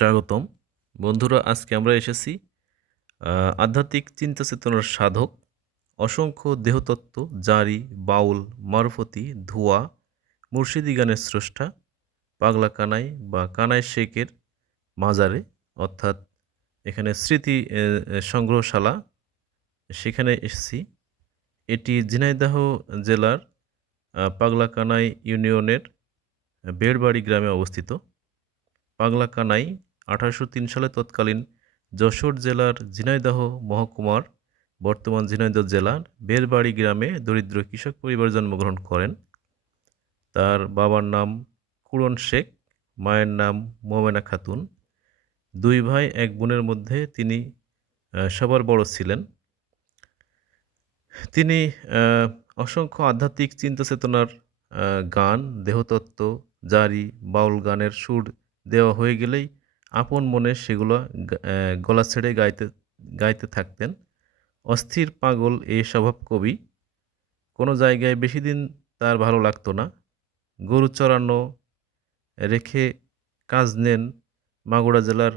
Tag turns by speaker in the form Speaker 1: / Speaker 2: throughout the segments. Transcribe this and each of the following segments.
Speaker 1: স্বাগতম। বন্ধুরা আজকে আমরা এসেছি আধ্যাত্মিক চিন্তা চেতনার সাধক অসংখ্য দেহতত্ত্ব জারি বাউল মারফতি ধোয়া মুর্শিদি গানের স্রষ্টা পাগলা কানাই বা কানাই শেখের মাজারে অর্থাৎ এখানে স্মৃতি সংগ্রহশালা সেখানে এসেছি। এটি ঝিনাইদহ জেলার আহ, পাগলা কানাই ইউনিয়নের বেড়বাড়ি গ্রামে অবস্থিত। পাগলা কানাই আঠারোশো তিন সালে তৎকালীন যশোর জেলার ঝিনাইদহ মহকুমার, বর্তমান ঝিনাইদহ জেলার বেরবাড়ি গ্রামে দরিদ্র কৃষক পরিবারে জন্মগ্রহণ করেন। তার বাবার নাম কুরন শেখ, মায়ের নাম মোমেনা খাতুন। দুই ভাই, এক বোনের মধ্যে তিনি সবার বড় ছিলেন। তিনি অসংখ্য আধ্যাত্মিক চিন্তা চেতনার গান, দেহতত্ত্ব, জারি, বাউল গানের সুর দেওয়া হয়ে গেলেই আপন মনে সেগুলো গলা ছেড়ে গাইতে গাইতে থাকতেন। অস্থির পাগল এই স্বভাব কবি। কোনো জায়গায় বেশি দিন তার ভালো লাগতো না। গরু চড়ানো, রেখে কাজ নেন মাগুড়া জেলার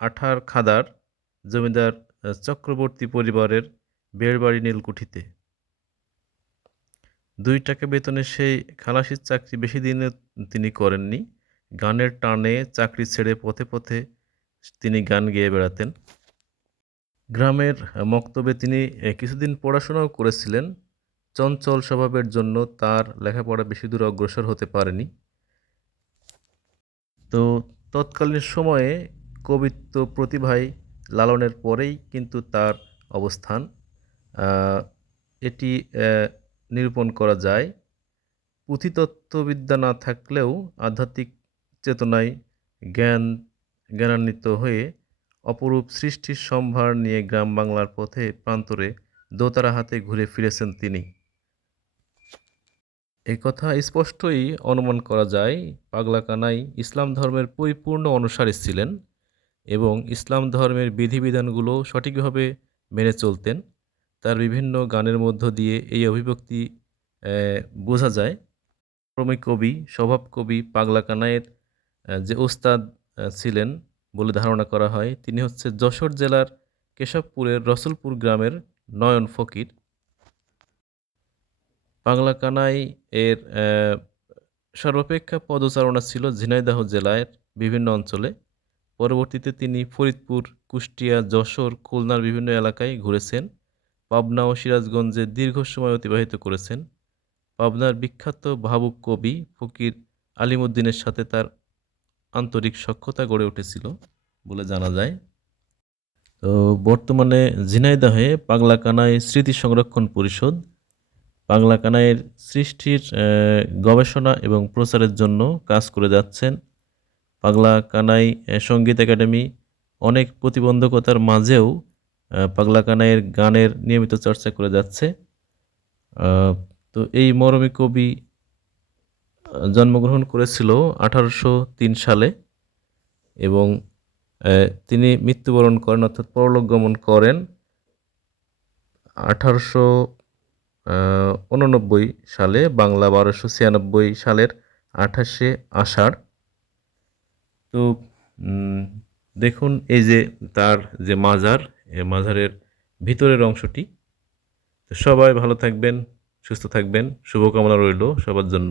Speaker 1: আঠার খাদার জমিদার চক্রবর্তী পরিবারের বেড়বাড়ি নীলকুঠিতে। দুই টাকা বেতনে সেই খালাসির চাকরি বেশি দিনে তিনি করেননি। গানের টানে চাকরি ছেড়ে পথে পথে তিনি গান গেয়ে বেড়াতেন। গ্রামের মক্তবে তিনি কিছুদিন পড়াশোনাও করেছিলেন। চঞ্চল স্বভাবের জন্য তার লেখাপড়া বেশি দূর অগ্রসর হতে পারেনি। তো তৎকালীন সময়ে কবিত্ব প্রতিভায় লালনের পরেই কিন্তু তার অবস্থান এটি নিরূপণ করা যায়। পুঁথিতত্ত্ববিদ্যা না থাকলেও আধ্যাত্মিক চেতনায় জ্ঞান জ্ঞানান্বিত হয়ে অপরূপ সৃষ্টির সম্ভার নিয়ে গ্রাম বাংলার পথে প্রান্তরে দোতারা হাতে ঘুরে ফিরেছেন তিনি। এই কথা স্পষ্টই অনুমান করা যায় পাগলা কানাই ইসলাম ধর্মের পরিপূর্ণ অনুসারী ছিলেন এবং ইসলাম ধর্মের বিধিবিধানগুলো সঠিকভাবে মেনে চলতেন। তার বিভিন্ন গানের মধ্য দিয়ে এই অভিব্যক্তি বোঝা যায়। ক্রমিক কবি স্বভাব কবি পাগলা কানাইয়ের আহ, যে ওস্তাদ ছিলেন বলে ধারণা করা হয়, তিনি হচ্ছে যশোর জেলার কেশবপুরের রসুলপুর গ্রামের নয়ন ফকির। পাগলা কানাই এর সর্বাপেক্ষা পদচারণা ছিল ঝিনাইদহ জেলার বিভিন্ন অঞ্চলে। পরবর্তীতে তিনি ফরিদপুর, কুষ্টিয়া, যশোর, খুলনার বিভিন্ন এলাকায় ঘুরেছেন। পাবনা ও সিরাজগঞ্জে দীর্ঘ সময় অতিবাহিত করেছেন। পাবনার বিখ্যাত ভাবুক কবি ফকির আলিমুদ্দিনের সাথে তার আন্তরিক সক্ষতা গড়ে উঠেছিল বলে জানা যায়। তো বর্তমানে ঝিনাইদহে পাগলা কানাই স্মৃতি সংরক্ষণ পরিষদ বাংলা কানাইয়ের সৃষ্টির গবেষণা এবং প্রচারের জন্য কাজ করে যাচ্ছেন। পাগলা কানাই সংগীত একাডেমি অনেক প্রতিবন্ধকতার মাঝেও পাগলা কানাইয়ের গানের নিয়মিত চর্চা করে যাচ্ছে। তো এই মরমী কবি জন্মগ্রহণ করেছিল আঠারোশো তিন সালে এবং তিনি মৃত্যুবরণ করেন, অর্থাৎ পরলোক গমন করেন আঠারোশো উননব্বই সালে, বাংলা বারোশো ছিয়ানব্বই সালের আঠাশে আষাঢ়। তো দেখুন এই যে তার যে মাজার এই মাজারের ভিতরের অংশটি। তো সবাই ভালো থাকবেন, সুস্থ থাকবেন, শুভকামনা রইল সবার জন্য।